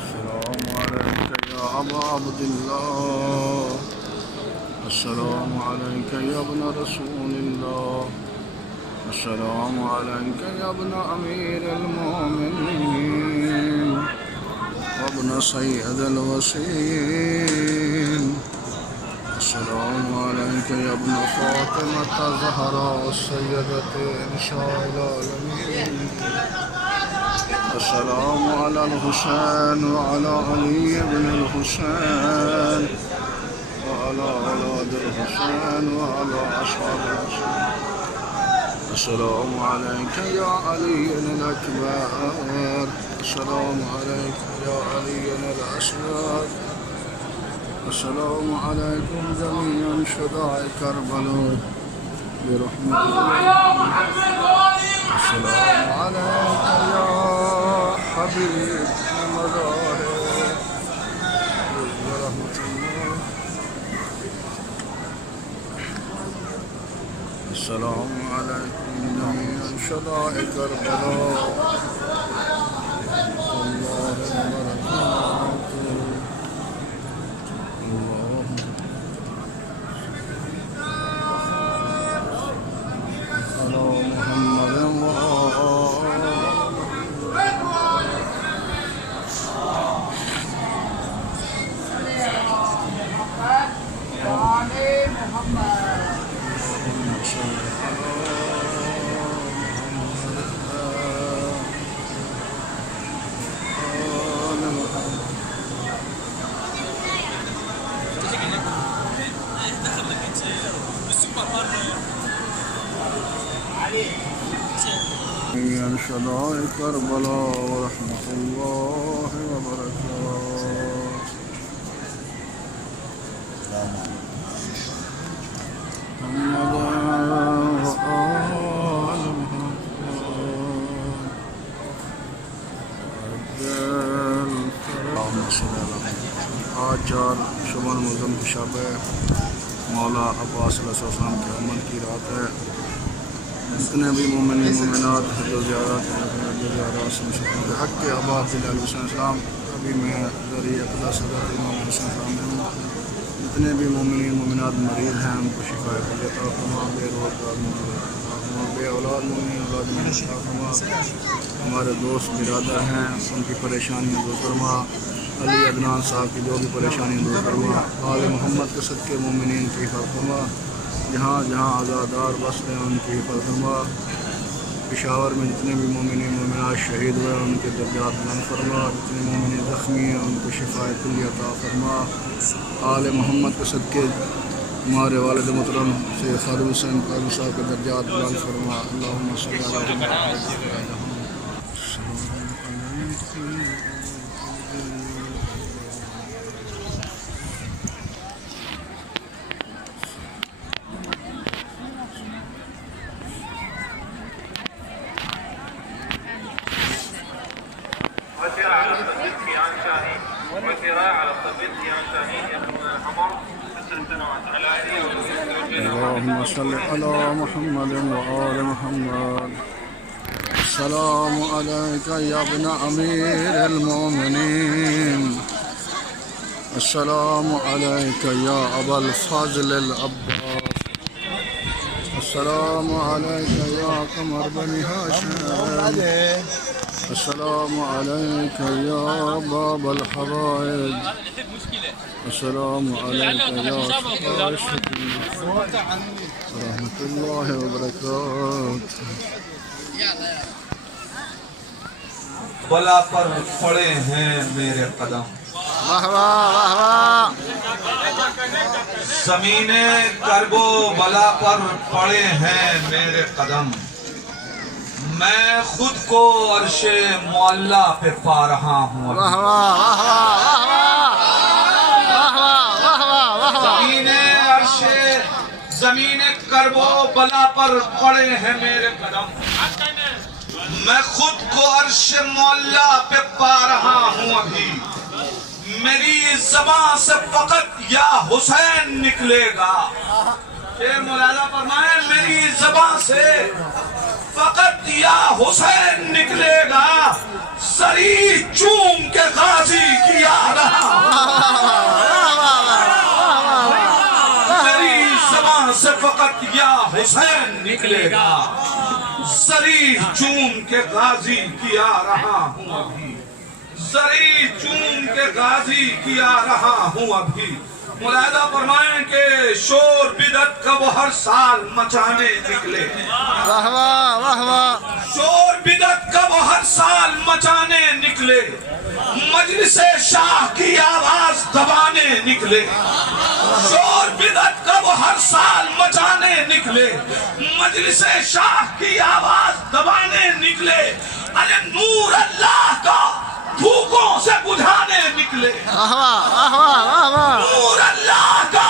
السلام عليك يا أبا عبد الله. السلام عليك يا ابن رسول الله. السلام عليك يا ابن أمير المؤمنين وابن سيد الوسيم. السلام عليك يا ابن فاطمة الزهراء السيدة نساء العالمين. السلام على الحسين وعلى علي بن الحسين وعلى أولاد الحسين وعلى أصحاب الحسين. السلام عليك يا علي الأكبر. السلام عليك يا علي الأسود. السلام عليكم جميعا شهداء كربلاء برحمة الله. السلام عليك يا حبيب المظاهر برحمة الله. السلام عليكم جميعا شهداء كربلاء. الله وبركاته. من شهداء كربلاء ورحمة الله وبركاته. محمد وآل محمد. आज 4 शबन मुअज़्ज़म की शब है। मौला अब्बास अलैहिस्सलाम के अमल की रात है। जितने भी मोमिन मोमिनात हक़ के अबा अब्दुल्लाह अभी मैं ज़रिए अक़दा सदर इमाम हुसैन साहब में हूँ। जितने भी मोमिन मोमिनात मरीज़ हैं उनको शिफा अता फरमा। बे औलाद मोमिन औलाद में अता फरमा। हमारे दोस्त बिरादर हैं उनकी परेशानियाँ दूर फरमा। अली अदनान साहब की जो भी परेशानियाँ दूर फरमा। आले मोहम्मद के सदक़े मोमिनीन की हिफाज़त फरमा। जहाँ जहाँ आज़ादार बसते हैं उनकी हिफाज़त फरमा। पेशावर में जितने भी मोमिन मोमिनात शहीद हुए उनके दर्जात बुलंद फरमा। जितने मोमिन ज़ख्मी हैं उनको शिफ़ाए कुल्ली अता फरमा। आले मोहम्मद के सदक़े हमारे वालिद मोहतरम शेख खालिद हुसैन काज़ी साहब के दर्जात बुलंद फरमा। अल्लाहुम्मा सल्ली अला मुहम्मद। اللهم صل على محمد وآل محمد. السلام عليك يا ابن أمير المؤمنين. السلام عليك يا أبا الفضل العباس. السلام عليك يا قمر بني هاشم. السلام عليك يا باب الحبائب. السلام عليك يا रहमतुल्लाहि व बरकातुहू। बला पर पड़े हैं मेरे कदम, वाह वाह वाह वाह। ज़मीने करबो बला पर पड़े हैं मेरे कदम, मैं खुद को अर्शे मुअल्ला पे पा रहा हूँ। वाह वाह वाह वाह वाह वाह वाह। ज़मीने करबो बला पर पड़े हैं मेरे कदम, मैं खुद को अर्शे मुअल्ला पे पा रहा हूँ। अभी मेरी ज़बान से फकत या हुसैन निकलेगा। शेर मौलाना फरमाए मेरी ज़बान से फकत या हुसैन निकलेगा, सरी चूम के गाजी किया रहा। मेरी ज़बान से फकत या हुसैन निकलेगा, सरी चूम के गाजी किया रहा हूँ। अभी सरी चूम के गाजी किया रहा हूँ। अभी मुलादा फरमाएं के शोर बिदत का वो हर साल मचाने निकले। वाह वाह वाह वाह। शोर बिदत का वो हर साल मचाने निकले, मजलिसे शाह की आवाज दबाने निकले। शोर बिदत का वो हर साल मचाने निकले, मजलिसे शाह की आवाज दबाने निकले। अरे नूर अल्लाह का भूखों से बुझाने निकले। नूर अल्लाह का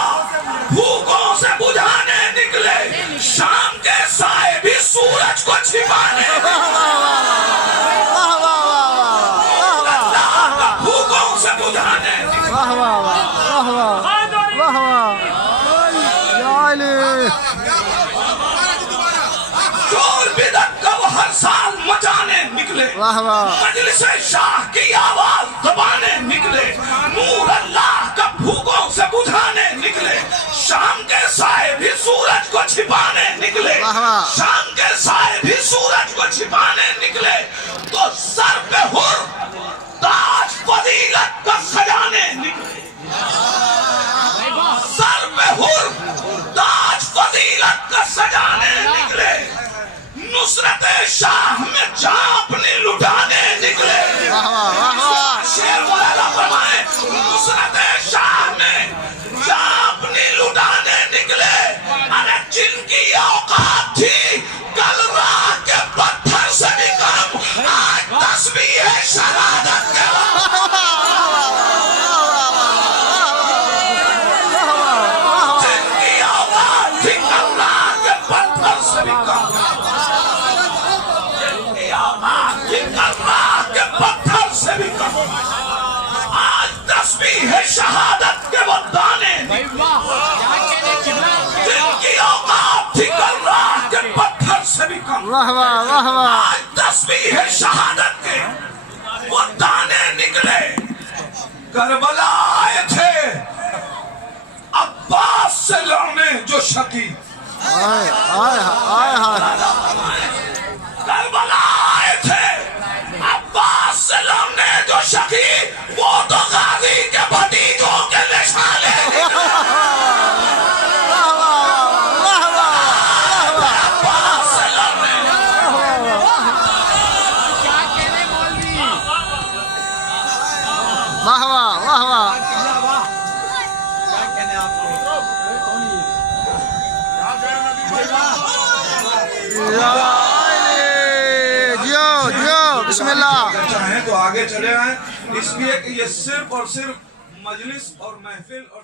भूखों से बुझाने निकले, शाम के साए भी सूरज को छिपाने। अल्लाह का भूखों से बुझाने शोर बिदत का वो हर साल मचाने निकले, मजलिस शाह की आवाज दबाने निकले। नूर अल्लाह का भूखों से बुझाने निकले, शाम के साए भी सूरज को छिपाने निकले। शाम के साए भी सूरज को छिपाने निकले, तो सर पे हुर ताज फजीलत का सजाने निकले। सर पे हुर ताज फजीलत का सजाने निकले, नुसरत शाह में जान अपनी लुटाने निकले। शेर मौलाना फरमाए नुसरत शाह में जान अपनी लुटाने निकले। अरे जिनकी औकात थी कल रात के पत्थर से भी कम, आज तस्बीह है शहादत के जिनकी औकात थी कल रात के पत्थर से भी कम, पत्थर से भी कम, आज तस्बीह है शहादत के वो दाने। जिनकी औकात थी कल रात के पत्थर से भी कम, आज तस्बीह है शहादत के वो दाने निकले। करबला आए थे अब्बास से लड़ने जो शकी, करबला आए थे अब्बास से लड़ने जो शकी, वो तो गाजी के भतीजों के निशाने। अब्बास से लड़ने वाह वाह वाह वाह। बिस्मिल्लाह। चाहें तो आगे चले आए, इसलिए कि ये सिर्फ और सिर्फ मजलिस और महफिल और